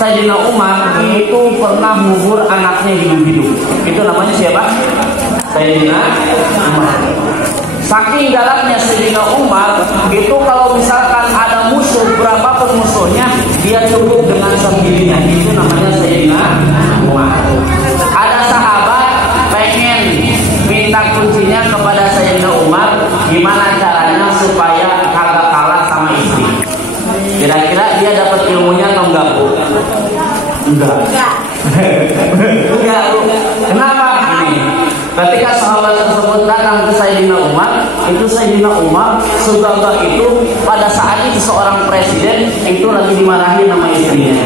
Sayyidina Umar itu pernah ngubur anaknya hidup-hidup. Itu namanya siapa? Sayyidina Umar. Saking galaknya Sayyidina Umar itu kalau misalkan ada musuh, berapapun musuhnya, dia cukup dengan sendirinya. Itu namanya Sayyidina Umar. Ada sahabat pengen minta kuncinya kepada Sayyidina Umar, gimana caranya supaya kagak kalah sama istri. Kira-kira dia dapat ilmunya atau enggak, Bu? Enggak. Enggak, Bu. Kenapa? Ini. Ketika sahabat tersebut datang ke Sayyidina Umar, itu Sayyidina Umar sebangga itu pada saat itu seorang presiden itu lagi dimarahin sama istrinya.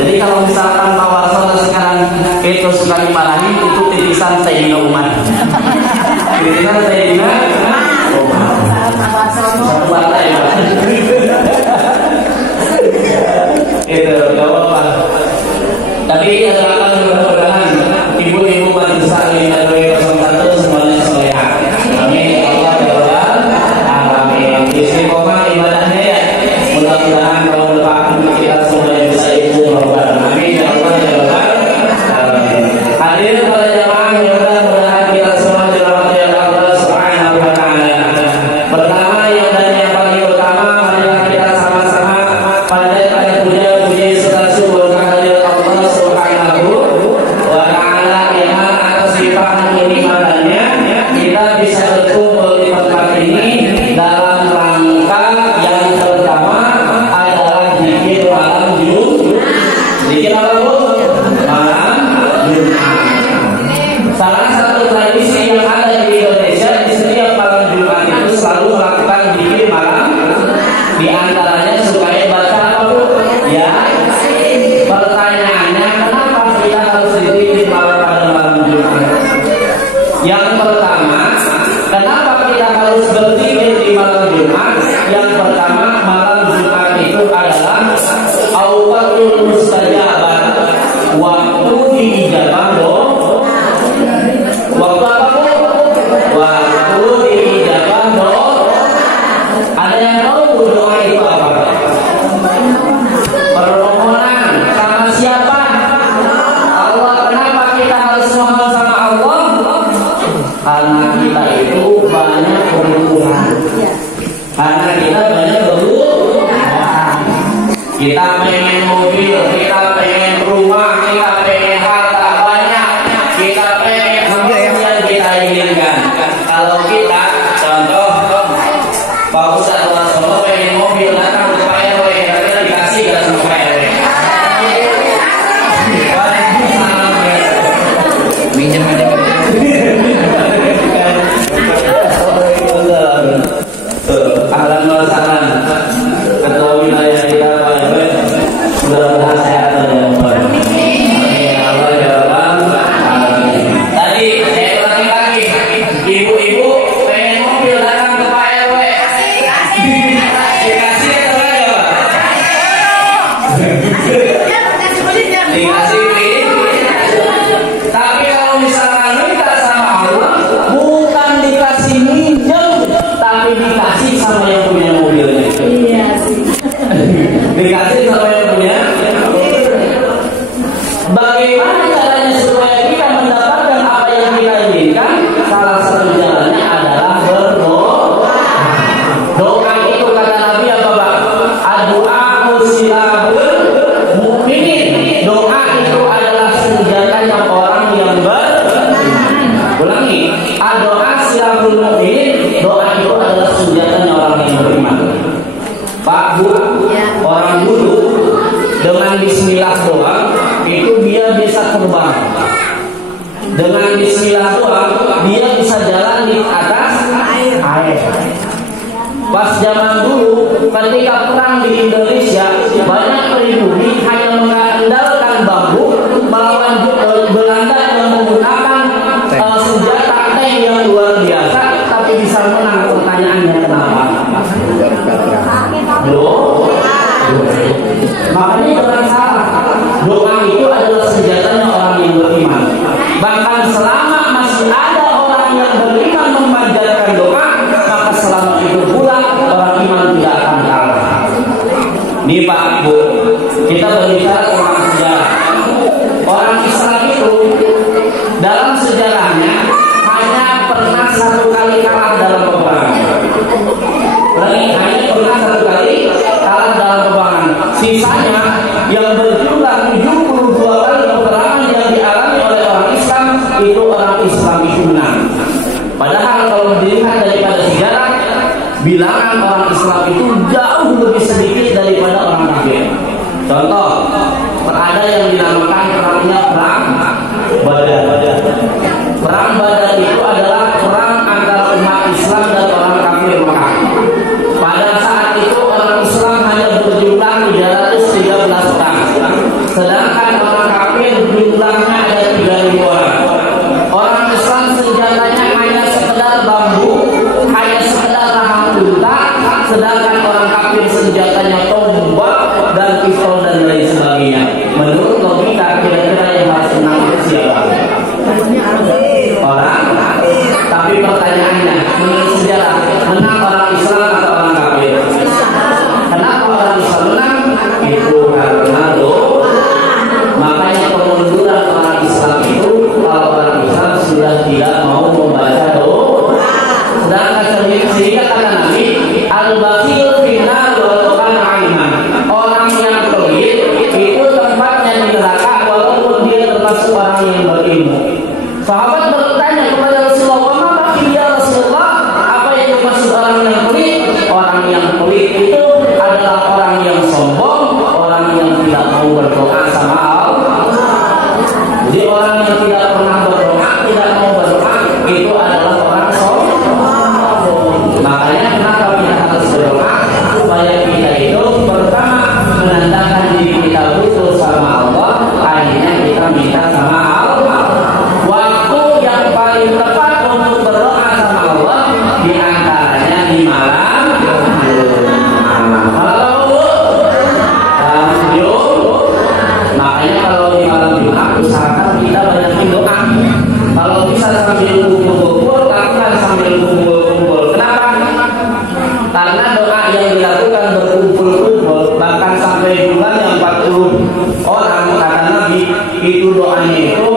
Jadi kalau misalkan Pak Warsono sekarang itu suka dimarahin, itu titisan Sayyidina Umar. Titisan Sayyidina Umar. Itu jawaban. Tapi adalah mudah-mudahan ibu-ibu majelis taklim RW 01 semuanya solehah. Amin ya Allah ya Rabbal alamin. Istiqomah ibadahnya ya. Mudah-mudahan tahun depan kita semuanya bisa ikut berubah. Amin ya Allah ya Rabbal alamin. Hadirin para jamaah, mudah-mudahan kita semua dirahmati oleh Allah Subhanahu wa taala. Pertama yang paling utama, marilah kita sama-sama pada puja-puji serta syukur kehadirat Allah Subhanahu wa taala yang atas limpahan kenikmatannya kita bisa berkumpul di tempat ini dalam rangka yang pertama adalah Di antaranya supaya baca apa Bu? Ya. Pertanyaannya, kenapa kita harus dipilih pada malam Jumat? Yang pertama, kenapa kita harus berdiri di malam Jumat? Yang pertama, malam Jumat itu adalah awalul mustajabah, waktu diijabah doa. Waktu apa Bu? Waktu diijabah doa. Ada yang tahu doa itu apa? Permohonan sama siapa? Allah. Kenapa kita harus mohon sama Allah? Karena kita itu banyak kebutuhan. Karena kita banyak kebutuhan. Kita pengen mobil, kita pengen rumah, kita pengen harta banyak, kita pengen apa yang kita inginkan. Kalau kita contoh Pak Ustadz Wasono pengen mobil, datang ke Pak RW, kira-kira dikasih gak sama Pak RW? Minjem aja. Ahlan wa sahlan. Ketua wilayah kita Pak RW, mudah-mudahan sehat dan baik. Allah ya Allah. Tadi saya ulangi lagi, ibu-ibu pengen mobil, datang ke Pak RW. Dikasih atau enggak? Dikasih. Tapi kalau misalkan minta sama Allah, bukan dikasih minjem, tapi dikasih sama yang punya mobilnya. Iya sih. Dikasih sama yang punya. Bagaimana caranya supaya kita mendapatkan apa yang kita inginkan? Salah satu jalannya adalah berdoa. Doa itu kata Nabi apa Pak? Doa silahul mukminin. Doa itu adalah senjatanya orang yang beriman. Ulangi, doa silahul mukminin. Doa itu adalah senjatanya orang yang beriman. Pak Bu, orang dulu dengan bismillah doang itu dia bisa terbang. Dengan bismillah doang dia bisa jalan di atas air. Pas zaman dulu ketika perang di Indonesia, banyak pribumi hanya mengandalkan bambu melawan Belanda yang menggunakan senjata tank yang luar biasa, tapi bisa menang. Pertanyaannya kenapa? Makanya jangan salah, doa itu adalah senjatanya orang yang beriman. Bahkan selama masih ada orang yang beriman memanjatkan doa, maka selama itu pula orang iman tidak akan kalah. Nih Pak Bu, kita berbicara tentang sejarah. Orang Islam itu dalam sejarahnya hanya pernah satu kali kalah dalam peperangan. Hanya pernah satu kali kalah dalam peperangan. Sisanya yang berjumlah 72 kali peperangan yang dialami oleh orang Islam, itu orang Islam itu menang. Padahal kalau dilihat daripada sejarah, bilangan orang Islam itu jauh lebih sedikit daripada orang kafir. Contoh, ada yang dinamakan perangnya perang Badar. Perang Badar itu adalah perang antara umat Islam dan orang kafir Mekah. Pada saat itu orang Islam hanya berjumlah 313 orang, sedangkan orang kafir jumlahnya ada 3.000 orang. Orang Islam senjatanya hanya sekedar bambu, hanya sekedar rahang unta, sedangkan orang kafir senjatanya tombak dan pistol dan lain sebagainya. Menurut logika, kira-kira yang harus menang itu siapa? Orang. Tapi pertanyaannya, menurut sejarah, menang orang Islam atau orang kafir? Kenapa orang Islam menang? Itu karena doa. Makanya kemunduran orang Islam itu, kalau orang Islam sudah tidak mau membaca doa. Sedangkan sehingga kata Nabi, al-bakhil final wa tuqan aiman. berkumpul-kumpul, bahkan sampai jumlahnya 40 orang, kata Nabi, itu doanya itu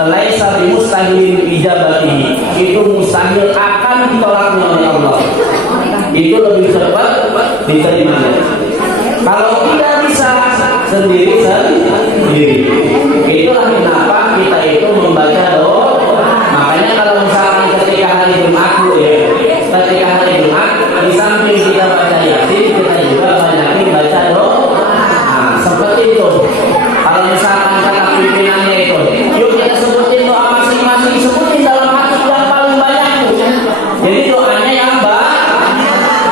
laisa bimustahil ijabati, itu mustahil akan ditolaknya oleh Allah. Itu lebih cepat diterimanya. Kalau tidak bisa sendiri. Itulah kenapa kita itu membaca doa. Makanya kalau misalkan ketika hari Jumat ketika hari Jumat di samping kita baca Yasin, kita juga banyakin baca doa. Nah, seperti itu. Kalau misalkan kata pimpinannya itu, yuk kita sebutin doa masing-masing, sebutin dalam hati yang paling banyak. Jadi doanya yang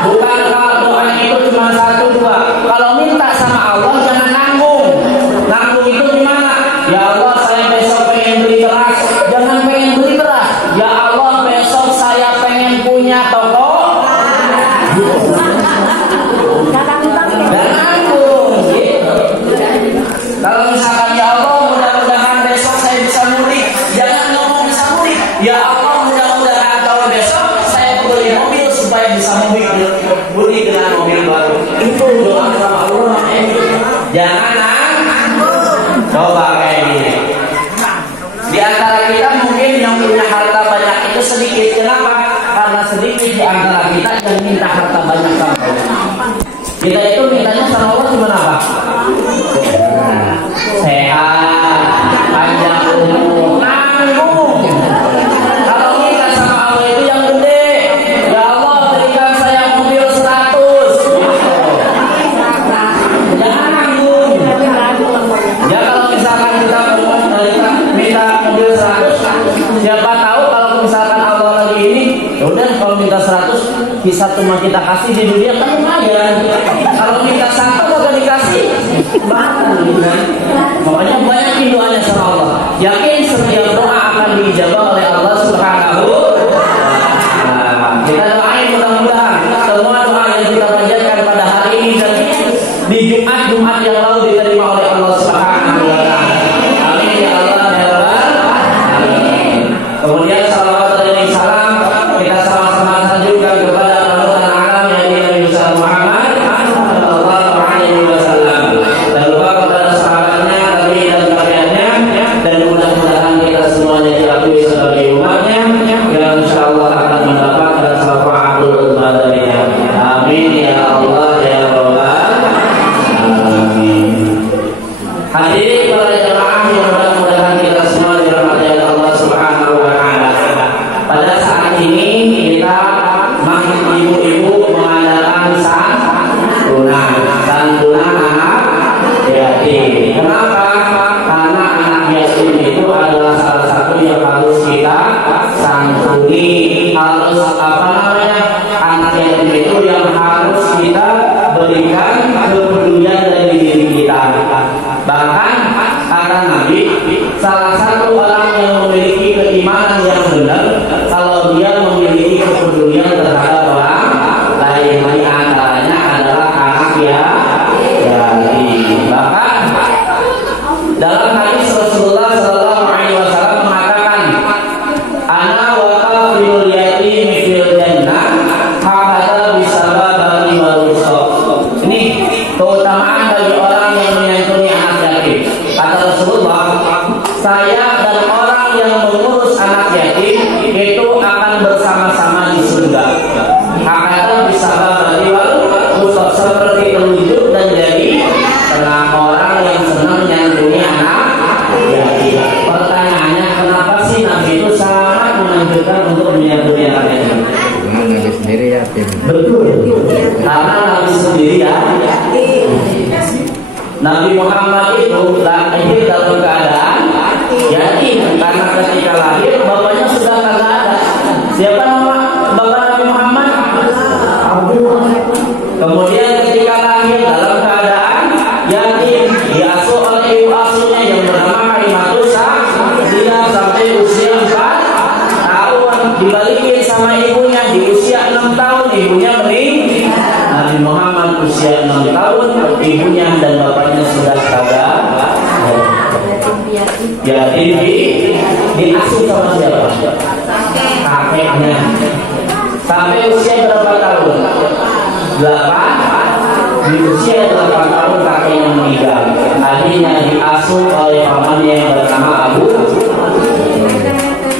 bukan kalau doa itu cuma 1, 2. Kalau minta sama Allah jangan nanggung. Nanggung itu gimana? Ya Allah, saya besok pengen beli beras. Jangan pengen beli beras. Ya Allah, besok saya pengen punya toko. Dan nanggung. Kalau misalkan ya Allah, mudah-mudahan besok saya bisa mudik. Jangan ngomong bisa mudik. Ya Allah, mudah-mudahan kalau besok saya beli mobil supaya bisa mudik dengan mobil baru. Itu doa sama Allah. Jangan coba kayak gini. Di antara kita mungkin yang punya harta banyak itu sedikit. Kenapa? Karena sedikit di antara kita yang minta harta banyak sama Allah. Kita itu mintanya sama Allah cuma apa? Sehat, panjang umur, nanggung. Kalau minta sama Allah itu yang gede. Ya Allah, berikan saya mobil 100. Jangan nanggung. Ya kalau misalkan kita minta mobil 100, siapa tahu kalau misalkan Allah lagi ini, udah kalau minta 100, bisa cuma kita kasih di dunia kan lumayan. Kalau minta 1 kagak dikasih, mana kan? Makanya banyakin doanya sama Allah. Yakin setiap doa akan dijawab oleh Allah Subhanahu wa Ta'ala. Kita doain mudah-mudahan semua doa yang kita panjatkan pada hari ini dan di Jumat yang lalu diterima oleh Allah Subhanahu wa Ta'ala. Amin ya Allah ya Rabbal alamin. Kemudian salawat dan salam kita sama-sama sanjungkan kepada panutan alam yang Nabi Muhammad sallallahu alaihi wasallam. Dan lupa kepada sahabatnya, tabi'in dan tabi'atnya, dan mudah-mudahan kita semuanya diakui sebagai umatnya yang insyaallah akan mendapatkan syafaatul darinya. Amin ya Allah ya Rabbal alamin. Hadirin para jemaah yang mudah-mudahan kita semua dirahmati oleh Allah Subhanahu wa Ta'ala. Pada saat ini kita ibu-ibu mengadakan santunan anak yatim. Kenapa? Karena anak yatim itu adalah salah satu yang harus kita santuni. Harus anak yatim itu yang harus kita berikan kepedulian dari diri kita. Bahkan kata Nabi, salah satu orang yang memiliki keimanan yang benar kalau dia memiliki kepedulian terhadap orang lain, di antaranya adalah anak yatim. Bahkan dalam hadis Rasulullah sallallahu alaihi wasallam mengatakan, ana wa kafirul yatim fil jannah hatta bisababani wal usab. Ini keutamaan bagi orang yang menyantuni anak yatim. Kata Rasulullah, saya dan orang yang mengurus anak yatim itu akan bersama-sama di surga. Akan bisababani wal usab, seperti telunjuk dan jadi tengah orang yang senang menyantuni anak yatim. Pertanyaannya, kenapa sih Nabi itu sangat menganjurkan untuk menyantuni anak yatim? Nabi sendiri yatim. Betul. Karena Nabi sendiri yatim. Nabi Muhammad itu lahir dalam keadaan yatim karena ketika lahir bapaknya sudah kagak ada. Siapa nama bapak Nabi Muhammad? Abdullah. Kemudian ketika lahir dalam keadaan yatim, diasuh oleh ibu asuhnya yang bernama Halimatus Sa'diyah sampai usia 4 tahun. Dibalikin sama ibunya di usia 6 tahun, ibunya meninggal. Nabi Muhammad usia 6 tahun, ibunya dan bapaknya sudah kagak. Yatim diasuh sama siapa? Kakeknya. Sampai usia berapa tahun? Di usia 8 tahun kakeknya meninggal. Adiknya diasuh oleh pamannya yang bernama Abu.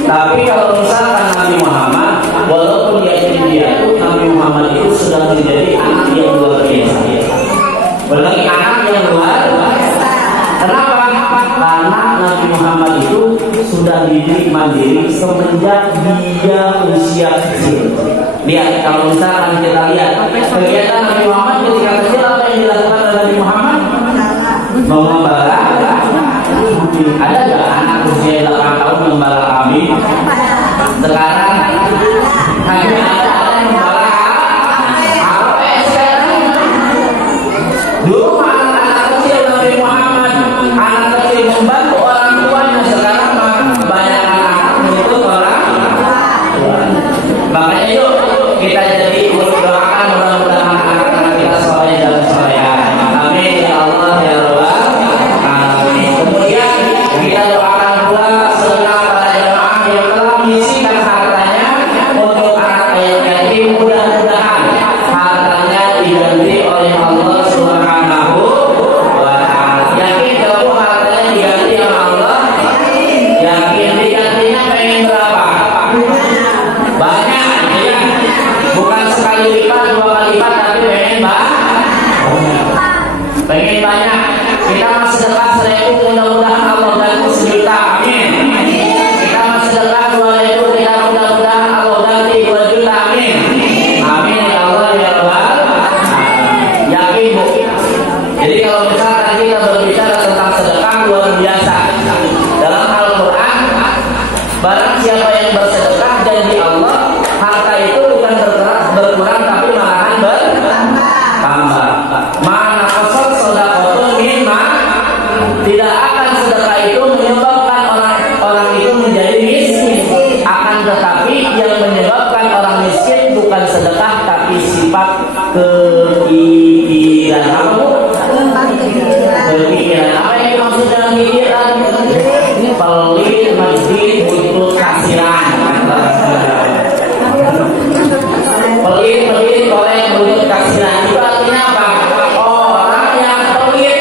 Tapi kalau misalkan Nabi Muhammad, walaupun dia itu Nabi Muhammad itu sudah menjadi anak yang luar biasa. Berarti anak yang luar biasa. Kenapa? Karena Nabi Muhammad itu sudah dididik mandiri semenjak dia usia kecil. Lihat, kalau misalkan kita lihat kegiatan Nabi Muhammad ketika kecil, apa yang dilakukan oleh Nabi Muhammad? Mengembala. Ada nggak anak usia 8 tahun mengembala kambing? Sekarang hanya ada yang mengembala apa yang sekarang? Dulu anak kecil Nabi Muhammad, anak kecil membantu orang tuanya. Sekarang banyak anak menyebut orang tua. Makanya yuk kita jadi berdoakan mudah-mudahan anak-anak kita soleh dan soleha. Amin ya Allah ya Rabbal alamin. Kemudian kita doakan pula segenap para jemaah yang telah menyisihkan hartanya untuk anak yatim. Mudah-mudahan hartanya diganti oleh Allah Subhanahu wa ta'ala. Yakin kamu hartanya diganti oleh Allah? Yakin digantinya pengen berapa? Banyak. Bukan sekali lipat, 2 kali lipat, tapi pengen banyak. Kita masih sedekah 1.000, mudah-mudahan Allah ganti 1 juta. Amin. Kita masih sedekah 2.000, kita mudah-mudahan Allah ganti 2 juta. Amin. Amin ya Allah ya Rabbal alamin. Yakin Bu? Jadi kalau misalkan kita berbicara tentang sedekah luar biasa, dalam Al-Quran, barang siapa yang bersedekah janji Allah, harta itu bukan berkurang tapi malahan bertambah. Mana kosong sedekah mimma, tidak akan sedekah itu menyebabkan orang itu menjadi miskin. Akan tetapi yang menyebabkan orang miskin bukan sedekah tapi sifat kegigiran. Apa Bu? Kegigiran. Apa yang dimaksud dengan kegigiran? Pelit, masjid, butuh kasiran. Pelit, orang yang butuh kasiran itu artinya apa? Orang yang pelit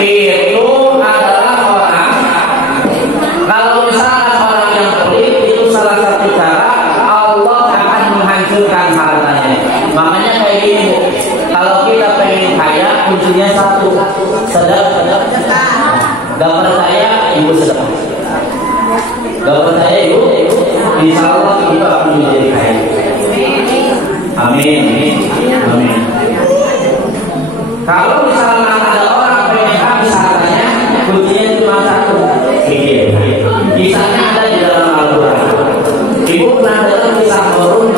itu adalah orang. Kalau misalkan orang yang pelit itu salah satu cara Allah akan menghancurkan hartanya. Makanya kayak gini Bu, kalau kita pengen kaya kuncinya satu, sedekah. Gak percaya ibu sedekah. Gak percaya ibu, insya Allah kita akan menjadi kaya. Amin, amin. Kalau misalnya ada orang pengen habis hartanya, kuncinya cuma satu, pikir. Kisahnya ada di dalam Al-Quran. Ibu pernah dengar kisah Qarun?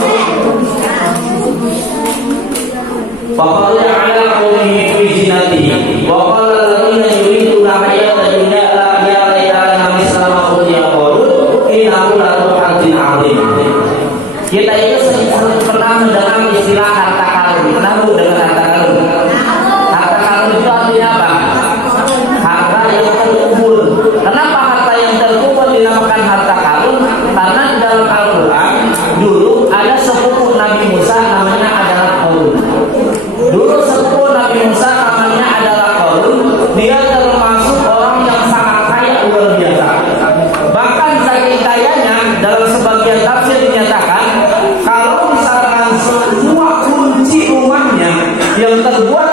Faqala ala qawmihi fi zinatihi wa qala alladziina yuriduna hayata dunya ya laitana misla ma utiya Qarun innahu lahu hazzin 'azim. Kita itu pernah mendengar istilah harta karun. Pernah Bu dengar harta karun? Harta karun itu artinya apa? Harta yang terkumpul. Kenapa harta yang terkumpul dinamakan harta karun? Karena di dalam Al-Quran dulu ada sepupu Nabi Musa namanya adalah Qarun. Dulu sepupu Nabi Musa namanya adalah Qarun. Dia termasuk orang yang sangat kaya luar biasa. Bahkan saking kayanya dalam sebagian tafsir dinyatakan kalau misalkan semua kunci rumahnya yang terbuat